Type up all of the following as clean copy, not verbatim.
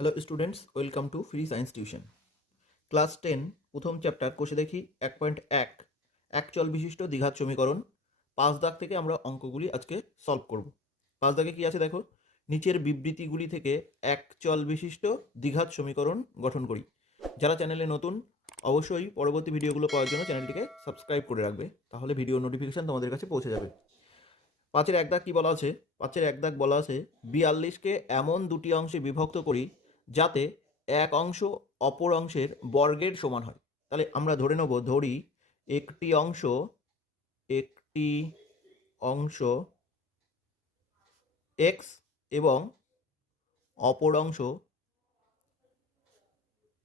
Hello students, welcome to free science tuition. Class 10 প্রথম chapter কোষে দেখি 1.1 এক চল বিশিষ্ট দ্বিঘাত সমীকরণ। 5 দাগ থেকে আমরা অঙ্কগুলি আজকে সলভ করব। 5 দাগে কি আছে দেখো, নিচের বিবৃতিগুলি থেকে এক চল বিশিষ্ট দ্বিঘাত সমীকরণ গঠন করি। যারা চ্যানেলে নতুন অবশ্যই পরবর্তী ভিডিওগুলো পাওয়ার জন্য চ্যানেলটিকে সাবস্ক্রাইব করে রাখবে, তাহলে ভিডিও নোটিফিকেশান তোমাদের কাছে পৌঁছে যাবে। 5-এর 1 দাগ কি বলা আছে? 5-এর 1 দাগ বলা আছে 42কে এমন দুটি অংশে বিভক্ত করি যাতে এক অংশ অপর অংশের বর্গের সমান হয়। তাহলে আমরা ধরি একটি অংশ এক্স এবং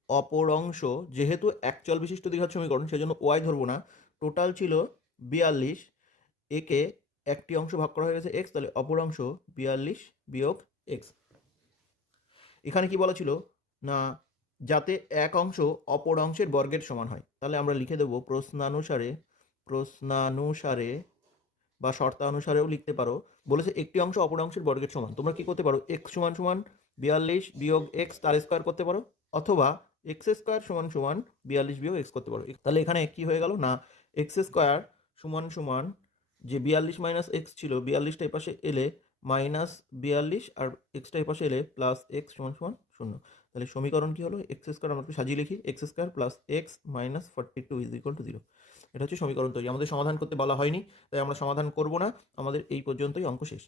অপর অংশ যেহেতু একচল বিশিষ্ট দ্বিঘাত সমীকরণ সেজন্য ওয়াই ধরবো না। টোটাল ছিল 42, একে একটি অংশ ভাগ করা হয়ে গেছে এক্স, তাহলে অপর অংশ 42 বিয়োগ এক্স। এখানে কি বলা ছিল না, যাতে এক অংশ অপর অংশের বর্গের সমান হয়। তাহলে আমরা লিখে দেবো প্রশ্নানুসারে বা শর্তানুসারেও লিখতে পারো। বলেছে একটি অংশ অপর অংশের বর্গের সমান। তোমরা কি করতে পারো, এক্স সমান সমান 42 বিয়োগ এক্স তার স্কোয়ার করতে পারো, অথবা এক্স স্কোয়ার সমান সমান 42 বিয়োগ এক্স করতে পারো। তাহলে এখানে কি হয়ে গেল না, এক্স স্কোয়ার সমান সমান যে 42 মাইনাস এক্স ছিল, 42টা এই পাশে এলে মাইনাস 42 আর এক্সটা এই পাশে এলে প্লাস এক্স সমান সমান 0। তাহলে সমীকরণ কি হলো, এক্স স্কোয়ার আমরা একটু সাজিয়ে লিখি, x square plus x minus 42 is equal two 0। এটা হচ্ছে সমীকরণ তৈরি। আমাদের সমাধান করতে বলা হয়নি, তাই আমরা সমাধান করব না। আমাদের এই পর্যন্তই অঙ্ক শেষ।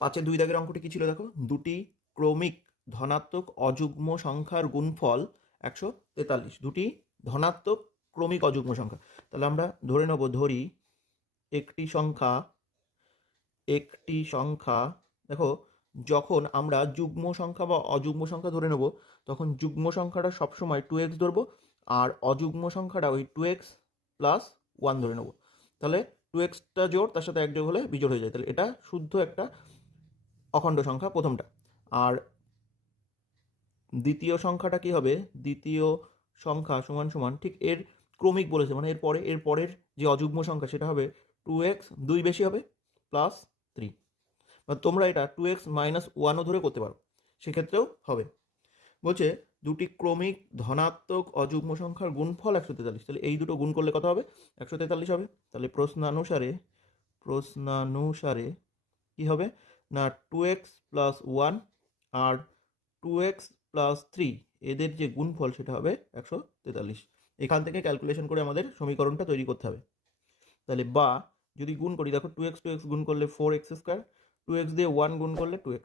5-এর 2 দাগের অঙ্কটি কি ছিল দেখো, দুটি ক্রমিক ধনাত্মক অযুগ্ম সংখ্যার গুণফল 143। দুটি ধনাত্মক ক্রমিক অযুগ্ম সংখ্যা। তাহলে আমরা ধরি একটি সংখ্যা দেখো, যখন আমরা যুগ্ম সংখ্যা বা অযুগ্ম সংখ্যা ধরে নেব তখন যুগ্ম সংখ্যাটা সবসময় 2x ধরবো, আর অযুগ্ম সংখ্যাটা ওই 2x প্লাস 1 ধরে নেব। তাহলে 2xটা জোড়, তার সাথে 1 যোগ হলে বিজোড় হয়ে যায়। তাহলে এটা শুদ্ধ একটা অখণ্ড সংখ্যা প্রথমটা। আর দ্বিতীয় সংখ্যাটা কি হবে, দ্বিতীয় সংখ্যা সমান সমান ঠিক এর ক্রমিক বলেছে, মানে এর পরের যে অযুগ্ম সংখ্যা সেটা হবে 2x 2 বেশি হবে প্লাস 3। বা তোমরা এটা 2x মাইনাস 1ও ধরে করতে পারো, সেক্ষেত্রেও হবে। বলছে দুটি ক্রমিক ধনাত্মক অযুগ্ম সংখ্যার গুণফল 143। তাহলে এই দুটো গুণ করলে কত হবে, 143 হবে। তাহলে প্রশ্নানুসারে কি হবে না, 2x প্লাস 1 আর 2x প্লাস 3 এদের যে গুণফল সেটা হবে 143। এখান থেকে ক্যালকুলেশন করে আমাদের সমীকরণটা তৈরি করতে হবে। তাহলে বা যদি গুণ করি দেখো, 2x গুণ করলে 4x স্কোয়ার, 2x দিয়ে 1 গুণ করলে 2x,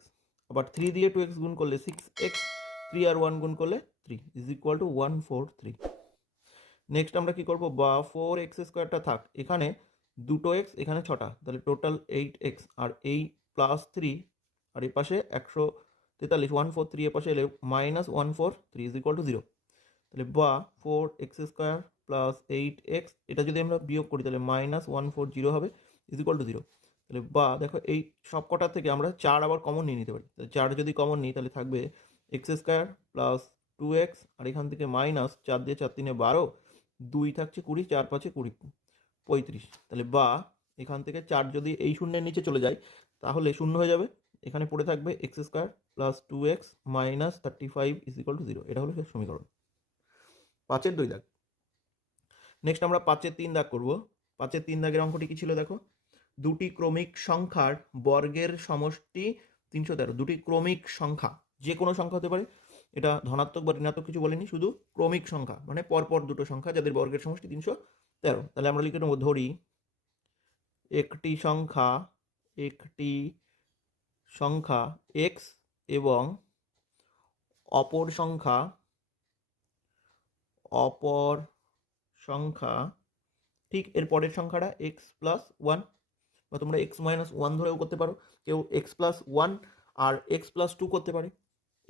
আবার 3 দিয়ে 2x গুণ করলে 6x, 3 আর 1 গুণ করলে 3 ইজ ইকুয়াল টু 143। নেক্সট আমরা কি করব, বা 4x স্কোয়ারটা থাক, এখানে দুটো এক্স এখানে 6টা, তাহলে টোটাল 8x, আর এই প্লাস 3 আর এই পাশে 143 143 এ পাশে এলে মাইনাস 143 ইজ ইকুয়াল টু 0। তাহলে বা 4x স্কোয়ার প্লাস 8x, এটা যদি আমরা বিয়োগ করি তাহলে মাইনাস 140 হবে ইজ ইকুয়াল টু 0। তাহলে বা দেখো এই সব কটার থেকে আমরা 4 আবার কমন নিয়ে নিতে পারি। তাহলে 4 যদি কমন নিই তাহলে থাকবে এক্স স্কোয়ার প্লাস 2x, আর এখান থেকে মাইনাস 4 দিয়ে 4 3 12, 2 থাকছে 20, 4 5 20 35। তাহলে বা এখান থেকে 4 যদি এই শূন্যের নিচে চলে যায় তাহলে শূন্য হয়ে যাবে, এখানে পড়ে থাকবে x square plus 2x minus 35 is equal two 0। এটা হলো সমীকরণ। 5-এর 2 দাগ। নেক্সট আমরা 5-এর 3 দাগ করব। 5-এর 3 দাগের অঙ্কটি কি ছিল দেখো, দুটি ক্রমিক সংখ্যার বর্গের সমষ্টি 313। দুটি ক্রমিক সংখ্যা যে কোনো সংখ্যা হতে পারে, এটা ধনাত্মক বা ঋণাত্মক কিছু বলেনি, শুধু ক্রমিক সংখ্যা মানে পরপর দুটো সংখ্যা যাদের বর্গের সমষ্টি 313। তাহলে আমরা লিখে নেব, ধরি একটি সংখ্যা x এবং অপর সংখ্যা ঠিক এর পরের সংখ্যাটা এক্স প্লাস 1, বা তোমরা এক্স মাইনাস 1 ধরেও করতে পারো, কেউ এক্স প্লাস 1 আর এক্স প্লাস 2 করতে পারে।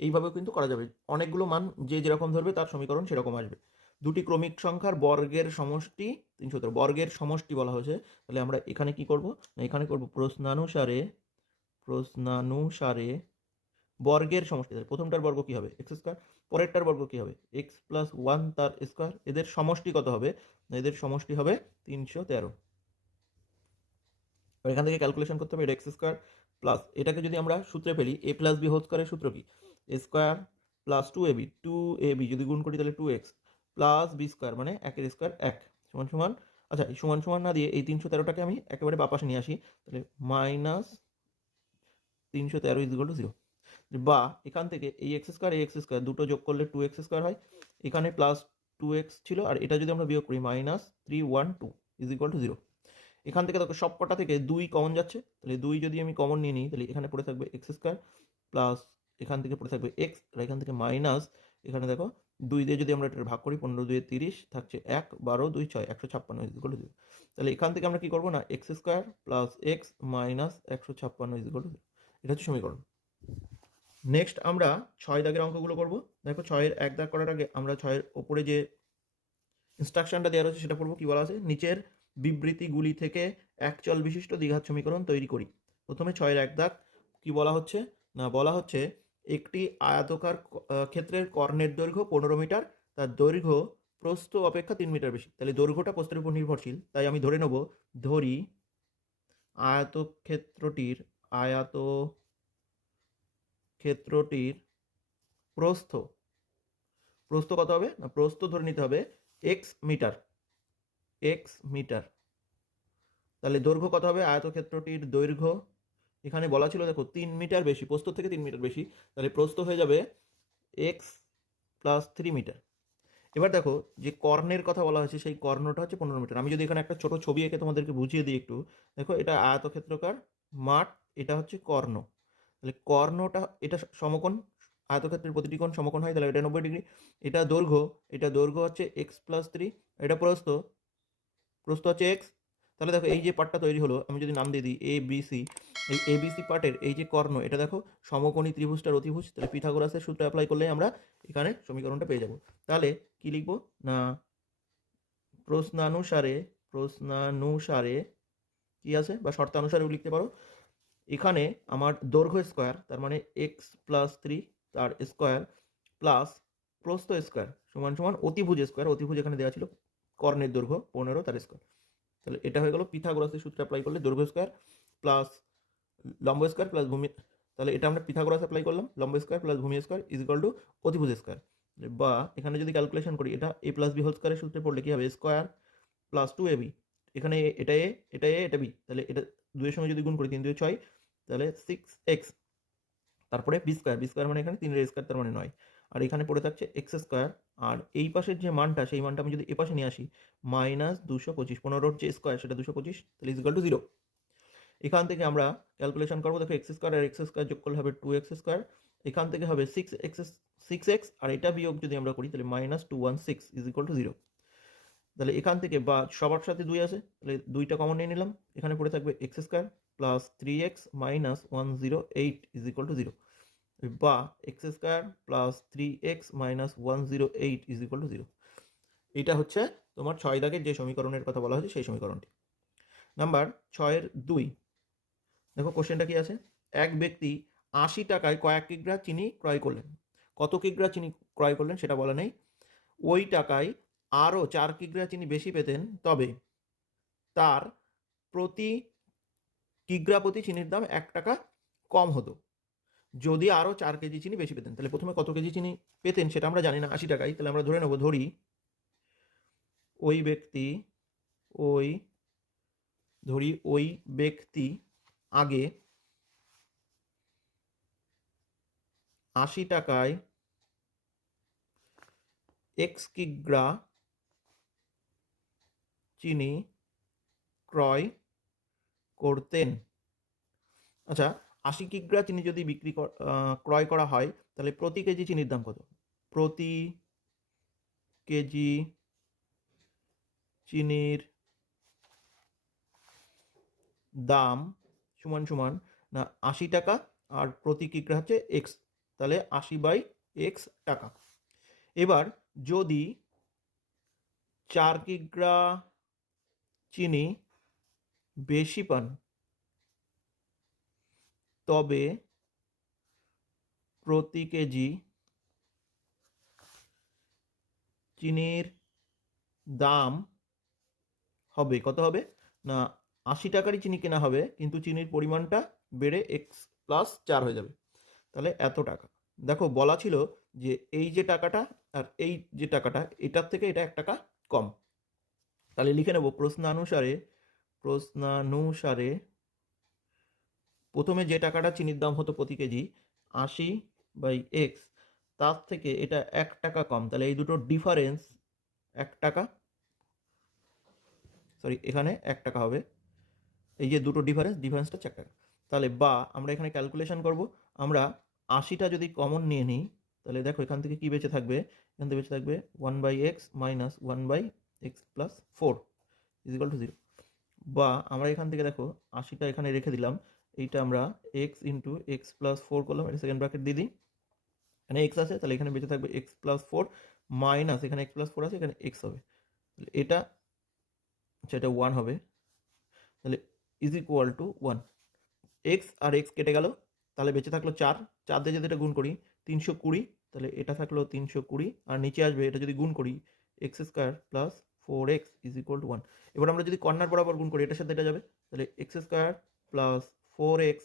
এইভাবেও কিন্তু করা যাবে, অনেকগুলো মান যে যেরকম ধরবে তার সমীকরণ সেরকম আসবে। দুটি ক্রমিক সংখ্যার বর্গের সমষ্টি 313, বর্গের সমষ্টি বলা হয়েছে। তাহলে আমরা এখানে কি করব না, এখানে করব প্রশ্নানুসারে বর্গের সমষ্টি। প্রথমটার বর্গ কি হবে এক্স স্কোয়ার, পরেরটার বর্গ কি হবে এক্স প্লাস 1 তার স্কোয়ার, এদের সমষ্টি কত হবে, এদের সমষ্টি হবে 313। এখান থেকে ক্যালকুলেশন করতে হবে, এটা এক্স স্কোয়ার প্লাস, এটাকে যদি আমরা সূত্রে ফেলি এ প্লাস বি হোল স্কোয়ারের সূত্র কি, এ স্কোয়ার প্লাস 2ab, 2ab যদি গুণ করি তাহলে 2x প্লাস বি স্কোয়ার মানে একের স্কোয়ার এক সমান সমান, আচ্ছা এই সমান সমান না দিয়ে এই 313টাকে আমি একেবারে বাঁ পাশে নিয়ে আসি, তাহলে মাইনাস 313 ইকুয়াল টু 0। বা এখান থেকে এই এক্স স্কোয়ার দুটো যোগ করলে 2x স্কোয়ার হয়, এখানে প্লাস 2x ছিল আর এটা যদি আমরা বিয়োগ করি মাইনাস 312 ইজ ইকুয়াল টু 0। এখান থেকে দেখো সব কটা থেকে 2 কমন যাচ্ছে, তাহলে 2 যদি আমি কমন নিয়ে নিই তাহলে এখানে পড়ে থাকবে এক্স স্কোয়ার প্লাস এখান থেকে পড়ে থাকবে এক্স আর এখান থেকে মাইনাস, এখানে দেখো 2 দিয়ে যদি আমরা এটা ভাগ করি 15 2 30 থাকছে 1 12 2 6 156 ইজ ইকুয়াল টু 0। তাহলে এখান থেকে আমরা কি করবো না x square plus x minus 156 is equal two 0, এটা হচ্ছে সমীকরণ। নেক্সট আমরা 6 দাগের অঙ্কগুলো করব। দেখো 6-এর 1 দাগ করার আগে আমরা 6-এর ওপরে যে ইনস্ট্রাকশনটা দেওয়া রয়েছে সেটা পড়বো। কি বলা আছে, নিচের বিবৃতিগুলি থেকে এক চল বিশিষ্ট দ্বিঘাত সমীকরণ তৈরি করি। প্রথমে 6-এর 1 দাগ কি বলা হচ্ছে না, বলা হচ্ছে একটি আয়তাকার ক্ষেত্রের কর্ণের দৈর্ঘ্য 15 মিটার, তার দৈর্ঘ্য প্রস্থ অপেক্ষা 3 মিটার বেশি। তাহলে দৈর্ঘ্যটা প্রস্থের উপর নির্ভরশীল, তাই আমি ধরে নেব, ধরি আয়তক্ষেত্রটির প্রস্থ কত হবে না, প্রস্থ ধরে নিতে হবে এক্স মিটার। তাহলে দৈর্ঘ্য কত হবে, আয়তক্ষেত্রটির দৈর্ঘ্য এখানে বলা ছিল দেখো 3 মিটার বেশি, প্রস্থ থেকে 3 মিটার বেশি, তাহলে প্রস্থ হয়ে যাবে এক্স প্লাস 3 মিটার। এবার দেখো যে কর্ণের কথা বলা হয়েছে সেই কর্ণটা হচ্ছে 15 মিটার। আমি যদি এখানে একটা ছোট ছবি এঁকে তোমাদেরকে বুঝিয়ে দিই একটু, দেখো এটা আয়তক্ষেত্রকার মাঠ, এটা হচ্ছে কর্ণ। তাহলে কর্ণটা এটা সমকোণ, আয়তক্ষেত্রের প্রতিটি কোণ সমকোণ হয়, তাহলে এটা 90 ডিগ্রি। এটা দৈর্ঘ্য হচ্ছে এক্স প্লাস 3, এটা প্রস্থ হচ্ছে এক্স। তাহলে দেখো এই যে পার্টটা তৈরি হলো, আমি যদি নাম দিয়ে দিই এ বি সি, এই এ বি সি পার্টের এই যে কর্ণ, এটা দেখো সমকোণী ত্রিভুজটার অতিভুজ। তাহলে পিথাগোরাসের সূত্র অ্যাপ্লাই করলে আমরা এখানে সমীকরণটা পেয়ে যাব। তাহলে কি লিখবো না, প্রশ্নানুসারে কি আছে বা শর্তানুসারেও লিখতে পারো, এখানে আমার দৈর্ঘ্য স্কোয়ার তার মানে এক্স প্লাস 3 তার স্কোয়ার প্লাস প্রস্থ স্কোয়ার সমান সমান অতিভুজ স্কোয়ার, অতিভুজ এখানে দেওয়া ছিল কর্ণের দৈর্ঘ্য 15 তার স্কোয়ার। তাহলে এটা হয়ে গেল পিথাগোরাসের সূত্র অ্যাপ্লাই করলে দৈর্ঘ্য স্কোয়ার প্লাস লম্ব স্কোয়ার প্লাস ভূমি, তাহলে এটা আমরা পিথাগোরাস অ্যাপ্লাই করলাম, লম্ব স্কোয়ার প্লাস ভূমি স্কোয়ার ইজ ইকুয়াল টু অতিভুজ স্কোয়ার। বা এখানে যদি ক্যালকুলেশন করি, এটা এ প্লাস বি হোল স্কোয়ারের সূত্রে পড়লে কি হবে, স্কোয়ার প্লাস 2ab, এখানে এটা এ এটা বি, তাহলে এটা 2 এর সঙ্গে যদি গুণ করি 3 2 6, তাহলে 6x, তারপরে বি স্কোয়ার মানে এখানে 3 এর স্কোয়ার তার মানে 9, আর এখানে পড়ে থাকছে এক্স স্কোয়ার। আর এই পাশের যে মানটা সেই মানটা আমি যদি এ পাশে নিয়ে আসি মাইনাস 225, 15 যে স্কোয়ার সেটা 225, তাহলে ইজ ইকুয়াল টু 0। এখান থেকে আমরা ক্যালকুলেশন করবো, দেখো এক্স স্কোয়ার আর এক্স স্কোয়ার যোগ করলে হবে 2x স্কোয়ার, এখান থেকে হবে 6x আর এটা বিয়োগ যদি আমরা করি তাহলে মাইনাস 216 ইজ ইকুয়াল টু 0। তাহলে এখান থেকে বা সবার সাথে 2 আছে, তাহলে 2টা কমন নিয়ে নিলাম, এখানে পড়ে থাকবে x square plus 3x minus 108 is equal two 0। বা x square plus 3x minus 108 is equal two 0। এটা হচ্ছে তোমার 6 দাগের যে সমীকরণের কথা বলা হয়েছে সেই সমীকরণটি। নাম্বার 6-2, দেখো কোশ্চেনটা কি আছে, এক ব্যক্তি 80 টাকায় কয়েক কিগ্রা চিনি ক্রয় করলেন। কত কিগ্রা চিনি ক্রয় করলেন সেটা বলা নেই। ওই টাকায় আরও 4 কিগ্রা চিনি বেশি পেতেন, তবে তার প্রতি কিগ্রা প্রতি চিনির দাম 1 টাকা কম হতো যদি আরও 4 কেজি চিনি বেশি পেতেন। তাহলে প্রথমে কত কেজি চিনি পেতেন সেটা আমরা জানি না, 80 টাকায়, তাহলে আমরা ধরে নেবো, ওই ব্যক্তি আগে 80 টাকায় x কিগ্রা চিনি ক্রয় করতেন। আচ্ছা, 80 কিগ্রা চিনি যদি ক্রয় করা হয় তাহলে প্রতি কেজি চিনির দাম কত, প্রতি কেজি চিনির দাম সমান সমান না 80 টাকা আর প্রতি কিগ্রা হচ্ছে এক্স, তাহলে 80/x টাকা। এবার যদি 4 কিগ্রা চিনি বেশি পান তবে প্রতি কেজি চিনির দাম হবে কত হবে না 80 টাকারই চিনি কেনা হবে, কিন্তু চিনির পরিমাণটা বেড়ে x প্লাস 4 হয়ে যাবে, তাহলে এত টাকা। দেখো বলা ছিল যে এই যে টাকাটা আর এই যে টাকাটা এটার থেকে এটা 1 টাকা কম। তাহলে লিখে নেব প্রশ্নানুসারে প্রথমে যে টাকাটা চিনির দাম হতো প্রতি কেজি 80/x, তার থেকে এটা 1 টাকা কম। তাহলে এই দুটোর ডিফারেন্স 1 টাকা, সরি এখানে 1 টাকা হবে। এই যে দুটো ডিফারেন্সটা 1 টাকা। তাহলে বা আমরা এখানে ক্যালকুলেশন করব। আমরা 80টা যদি কমন নিয়ে নিই তাহলে দেখো এখান থেকে কি বেঁচে থাকবে, এখান থেকে বেঁচে থাকবে 1/x minus 1/x plus 4 is equal two 0। বা আমরা এখান থেকে দেখো 80টা এখানে রেখে দিলাম, এইটা আমরা এক্স ইন্টু এক্স প্লাস 4 করলাম, এটা সেকেন্ড ব্র্যাকেট দিয়ে দিই। এখানে এক্স আছে তাহলে এখানে বেঁচে থাকবে এক্স প্লাস 4 মাইনাস এখানে এক্স প্লাস 4 আছে, এখানে এক্স হবে। তাহলে এটা আচ্ছা এটা 1 হবে। তাহলে ইজ ইকুয়াল টু 1। এক্স আর এক্স কেটে গেল, তাহলে বেঁচে থাকলো 4। 4 দিয়ে যদি এটা গুণ করি 320, তাহলে এটা থাকলো 320 আর নিচে আসবে এটা যদি গুণ করি x square plus 4x is equal to 1। এবার আমরা যদি কর্নার বরাবর গুণ করি এটার সাথে এটা যাবে, তাহলে x square plus 4x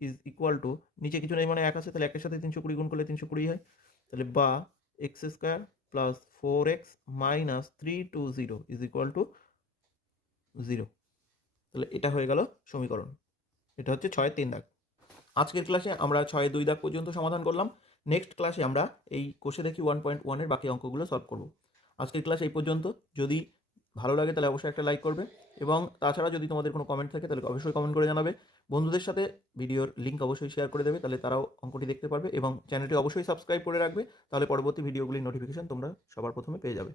is equal two, নিচে কিছু নেই মানে 1 আছে, তাহলে 1-এর সাথে 320 গুণ করলে 320 হয়। তাহলে বা x square plus 4x minus 320 is equal two 0। তাহলে এটা হয়ে গেল সমীকরণ। এটা হচ্ছে 6-3 দাগ। আজকের ক্লাসে আমরা 6-2 দাগ পর্যন্ত সমাধান করলাম। নেক্সট ক্লাসে আমরা এই কোষে দেখি 1.1-এর বাকি অঙ্কগুলো সলভ করব। আজকের ক্লাস এই পর্যন্ত। যদি ভালো লাগে তাহলে অবশ্যই একটা লাইক করবে, এবং তাছাড়া যদি তোমাদের কোনো কমেন্ট থাকে তাহলে অবশ্যই কমেন্ট করে জানাবে। বন্ধুদের সাথে ভিডিওর লিঙ্ক অবশ্যই শেয়ার করে দেবে, তাহলে তারাও অঙ্কটি দেখতে পারবে, এবং চ্যানেলটি অবশ্যই সাবস্ক্রাইব করে রাখবে, তাহলে পরবর্তী ভিডিওগুলির নোটিফিকেশন তোমরা সবার প্রথমে পেয়ে যাবে।